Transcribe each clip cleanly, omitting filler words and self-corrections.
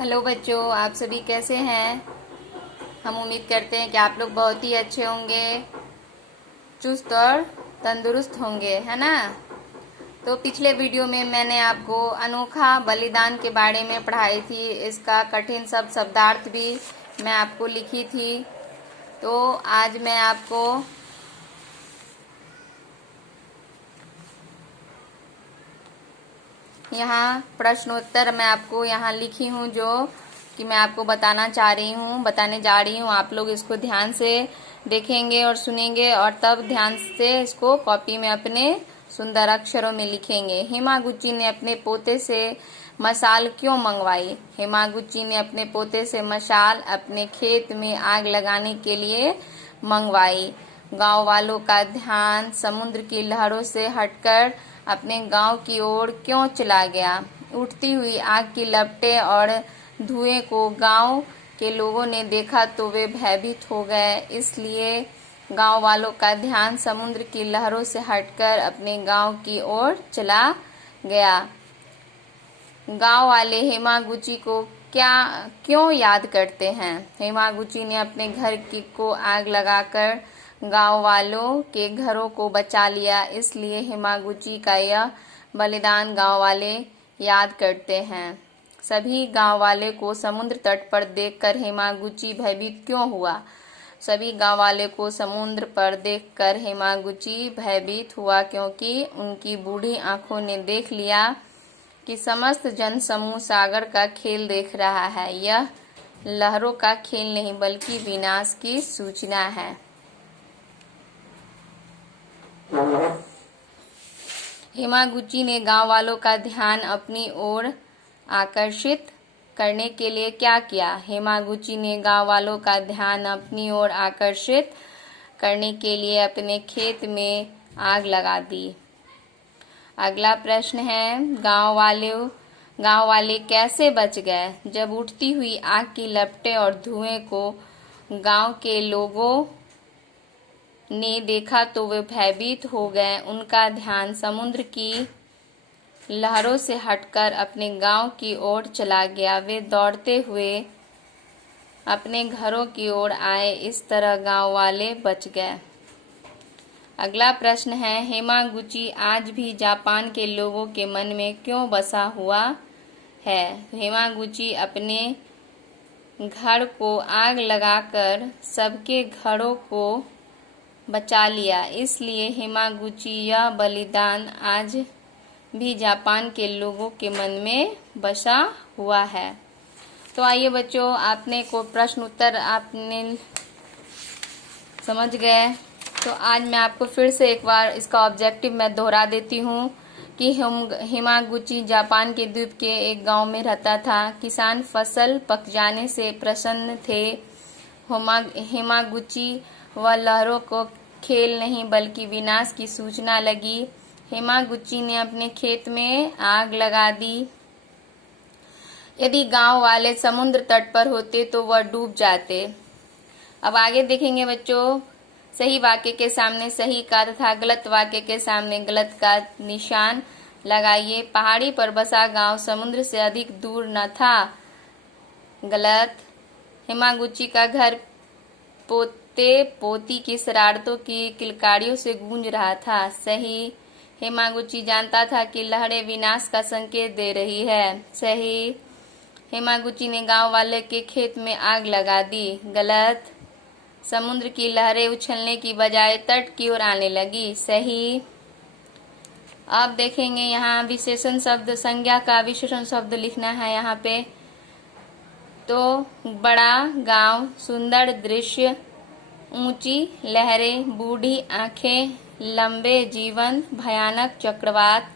Hello बच्चों, आप सभी कैसे हैं। हम उम्मीद करते हैं कि आप लोग बहुत ही अच्छे होंगे, चुस्त और तंदुरुस्त होंगे, है ना। तो पिछले वीडियो में मैंने आपको अनोखा बलिदान के बारे में पढ़ाई थी। इसका कठिन शब्दार्थ भी मैं आपको लिखी थी। तो आज मैं आपको यहाँ प्रश्नोत्तर मैं आपको यहाँ लिखी हूँ, जो कि मैं आपको बताना चाह रही हूँ, बताने जा रही हूँ। आप लोग इसको ध्यान से देखेंगे और सुनेंगे और तब ध्यान से इसको कॉपी में अपने सुंदर अक्षरों में लिखेंगे। हिमागुची ने अपने पोते से मशाल क्यों मंगवाई। हिमागुची ने अपने पोते से मशाल अपने खेत में आग लगाने के लिए मंगवाई। गांव वालों का ध्यान समुद्र की लहरों से हटकर अपने गांव की ओर क्यों चला गया। उठती हुई आग की लपटें और धुएं को गांव के लोगों ने देखा तो वे भयभीत हो गए, इसलिए गांव वालों का ध्यान समुद्र की लहरों से हटकर अपने गांव की ओर चला गया। गांव वाले हिमागुची को क्यों याद करते हैं। हिमागुची ने अपने घर को आग लगाकर गांव वालों के घरों को बचा लिया, इसलिए हिमागुची का यह बलिदान गांव वाले याद करते हैं। सभी गांव वाले को समुद्र तट पर देखकर हिमागुची भयभीत क्यों हुआ। सभी गांव वाले को समुद्र पर देखकर हिमागुची भयभीत हुआ क्योंकि उनकी बूढ़ी आंखों ने देख लिया कि समस्त जनसमूह सागर का खेल देख रहा है। यह लहरों का खेल नहीं बल्कि विनाश की सूचना है। हिमागुची ने गांव वालों का ध्यान अपनी ओर आकर्षित करने के लिए क्या किया। हिमागुची ने गांव वालों का ध्यान अपनी ओर आकर्षित करने के लिए अपने खेत में आग लगा दी। अगला प्रश्न है, गांव वाले कैसे बच गए। जब उठती हुई आग की लपटें और धुएं को गांव के लोगों ने देखा तो वे भयभीत हो गए। उनका ध्यान समुद्र की लहरों से हटकर अपने गांव की ओर चला गया। वे दौड़ते हुए अपने घरों की ओर आए, इस तरह गांव वाले बच गए। अगला प्रश्न है, हिमागुची आज भी जापान के लोगों के मन में क्यों बसा हुआ है। हिमागुची अपने घर को आग लगाकर सबके घरों को बचा लिया, इसलिए हिमागुची यह बलिदान आज भी जापान के लोगों के मन में बसा हुआ है। तो आइए बच्चों, आपने को प्रश्न उत्तर आपने समझ गए। तो आज मैं आपको फिर से एक बार इसका ऑब्जेक्टिव मैं दोहरा देती हूँ कि हिमागुची जापान के द्वीप के एक गांव में रहता था। किसान फसल पक जाने से प्रसन्न थे। हिमागुची व लहरों को खेल नहीं बल्कि विनाश की सूचना लगी। हिमागुची ने अपने खेत में आग लगा दी। यदि गांव वाले समुद्र तट पर होते तो वह डूब जाते। अब आगे देखेंगे बच्चों, सही वाक्य के सामने सही का तथा गलत वाक्य के सामने गलत का निशान लगाइए। पहाड़ी पर बसा गांव समुद्र से अधिक दूर न था। गलत। हिमागुची का घर पोते पोती की शरारतों की किलकारियों से गूंज रहा था। सही। हिमागुची जानता था कि लहरें विनाश का संकेत दे रही है। सही। हिमागुची ने गांव वाले के खेत में आग लगा दी। गलत। समुद्र की लहरें उछलने की बजाय तट की ओर आने लगी। सही। अब देखेंगे यहाँ विशेषण शब्द, संज्ञा का विशेषण शब्द लिखना है यहाँ पे। तो बड़ा गांव, सुंदर दृश्य, ऊंची लहरें, बूढ़ी आंखें, लंबे जीवन, भयानक चक्रवात,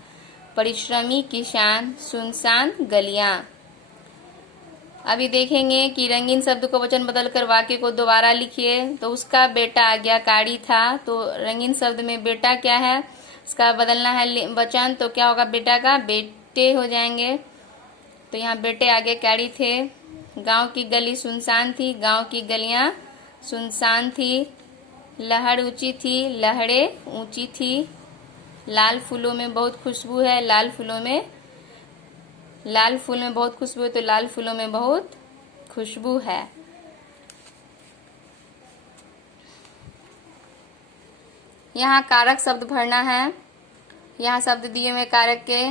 परिश्रमी किसान, सुनसान गलियां। अभी देखेंगे कि रंगीन शब्द को वचन बदलकर वाक्य को दोबारा लिखिए। तो उसका बेटा आज्ञाकारी था, तो रंगीन शब्द में बेटा क्या है, इसका बदलना है वचन, तो क्या होगा, बेटा का बेटे हो जाएंगे। तो यहाँ बेटे आज्ञाकारी थे। गांव की गली सुनसान थी, गांव की गलियां सुनसान थी। लहर ऊंची थी, लहरें ऊंची थी। लाल फूलों में बहुत खुशबू है, लाल फूलों में लाल फूल में बहुत खुशबू है, तो लाल फूलों में बहुत खुशबू है। यहाँ कारक शब्द भरना है। यहाँ शब्द दिए हुए कारक के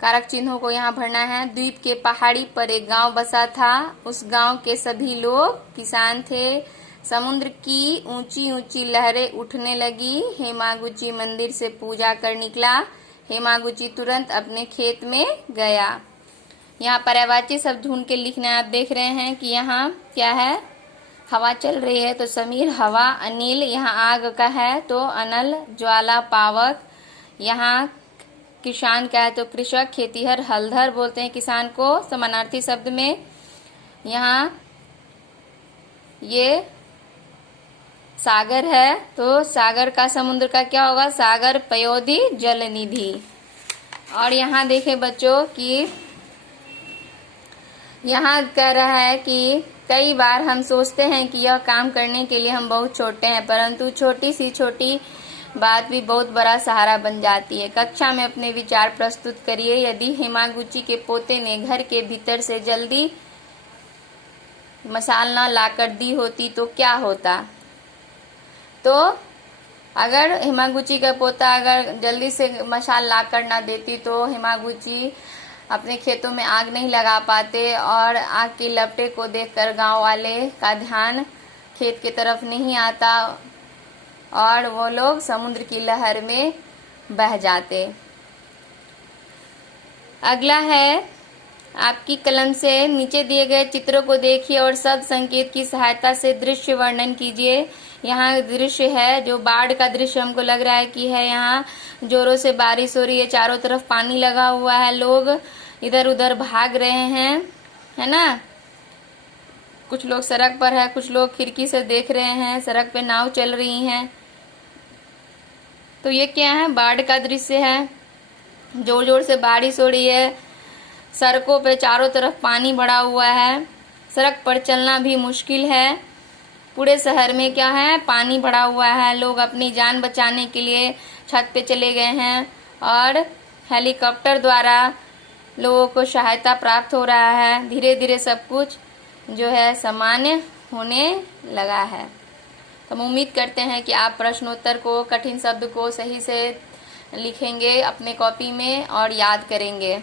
कारक चिन्हों को यहाँ भरना है। द्वीप के पहाड़ी पर एक गांव बसा था। उस गांव के सभी लोग किसान थे। समुद्र की ऊंची ऊंची लहरें उठने लगी। हेमागुची मंदिर से पूजा कर निकला। हेमागुची तुरंत अपने खेत में गया। यहाँ पर्यायवाची शब्द ढूंढ के लिखना है। आप देख रहे हैं कि यहाँ क्या है, हवा चल रही है तो समीर हवा। अनिल यहाँ आग का है तो अनल ज्वाला पावक। यहाँ किसान का है तो कृषक। खेतीहर हलधर बोलते हैं किसान को समानार्थी शब्द में। यहाँ ये सागर है तो सागर का समुद्र का क्या होगा, सागर पयोधी जल निधि। और यहाँ देखें बच्चों कि यहाँ कह रहा है कि कई बार हम सोचते हैं कि यह काम करने के लिए हम बहुत छोटे हैं, परंतु छोटी सी छोटी बात भी बहुत बड़ा सहारा बन जाती है। कक्षा में अपने विचार प्रस्तुत करिए। यदि हेमागुची के पोते ने घर के भीतर से जल्दी मशाल ना लाकर दी होती तो क्या होता। तो अगर हेमागुची का पोता अगर जल्दी से मशाल लाकर ना देती तो हेमागुची अपने खेतों में आग नहीं लगा पाते और आग की लपटें को देखकर गांव वाले का ध्यान खेत की तरफ नहीं आता और वो लोग समुद्र की लहर में बह जाते। अगला है, आपकी कलम से नीचे दिए गए चित्रों को देखिए और शब्द संकेत की सहायता से दृश्य वर्णन कीजिए। यहाँ दृश्य है जो बाढ़ का दृश्य हमको लग रहा है कि है। यहाँ जोरों से बारिश हो रही है, चारों तरफ पानी लगा हुआ है, लोग इधर उधर भाग रहे हैं, है ना। कुछ लोग सड़क पर है, कुछ लोग खिड़की से देख रहे हैं, सड़क पे नाव चल रही हैं। तो ये क्या है, बाढ़ का दृश्य है। जोर जोर से बारिश हो रही है, सड़कों पे चारों तरफ पानी भरा हुआ है, सड़क पर चलना भी मुश्किल है। पूरे शहर में क्या है, पानी भरा हुआ है। लोग अपनी जान बचाने के लिए छत पे चले गए हैं और हेलीकॉप्टर द्वारा लोगों को सहायता प्राप्त हो रहा है। धीरे धीरे सब कुछ जो है सामान्य होने लगा है। तो हम उम्मीद करते हैं कि आप प्रश्नोत्तर को, कठिन शब्द को सही से लिखेंगे अपने कॉपी में और याद करेंगे।